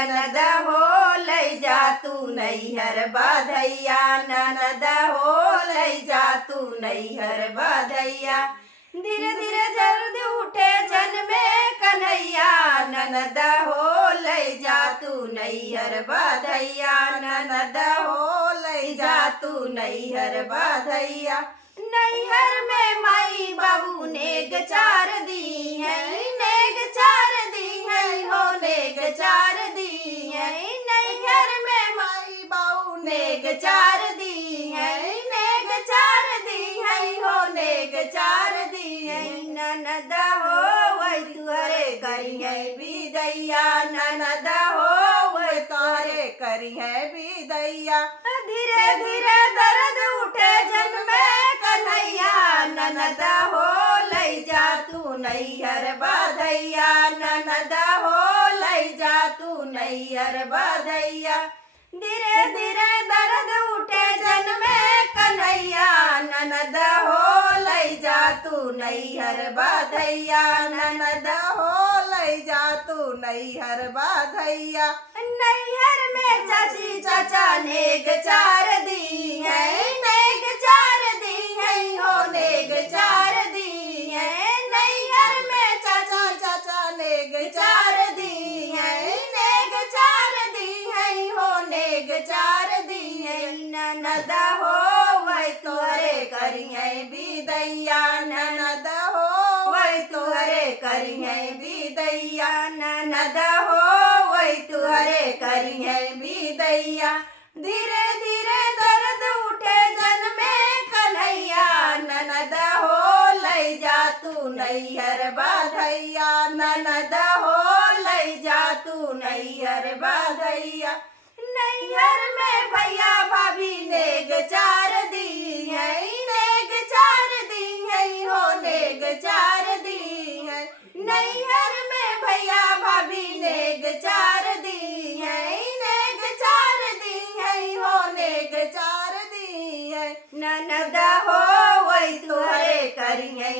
ननद हो लई जा तू नैहर बधैया, ननद हो लई जा तू नैहर बधैया। धीरे धीरे जल्द उठे जन में कन्हैया, ननद हो लई जा तू नैहर बधैया, ननद हो लई जा तू नैहर बधैया। नैहर में माई बाबू नेग चार दी है, नेग चार दी है हो, नेग चार दी है। नैहर में माई बाबू नेग चार दी है, नेग चार दी है हो, नेग चार दी है। ननद हो वही तुहरे करी है विदैया, ननद हो वही तुहरे करी है विदैया। धीरे धीरे दर्द उठे जन में कन्हैया, ननद हो लई जा तू नैहर बधैया, ननद हो लई जा तू नैहर बधैया। धीरे धीरे दर्द उठे जन में कन्हैया, ननद हो लई जा तू नैहर बधैया, ननद हो लई जा तू नैहर बधैया। नैहर में चाची चाचा नेग चार दी है, नेग चार दी है हो, नेग चार दी है। नैहर में चाचा चाचा नेग चार दी है, नेग चार दी है हो, नेग चार दी है। ननद हो वही तुहरे करी है विदैया, ननद हो वही तुहरे करी है विदैया, ननद हो वही तुहरे करी है विदैया। धीरे धीरे दर्द उठे जन में कन्हैया, ननद हो लई जा तू नैहर बधैया, ननद हो लई जा तू नैहर बधैया। नैहर में भैया भाभी नेग चार दी है, नेग चार दी है हो, नेग चार दी है। नैहर में भैया भाभी नेग चार दी है, नेग चार दी है हो, नेग चार दी है। ननद हो वही तुहरे करी है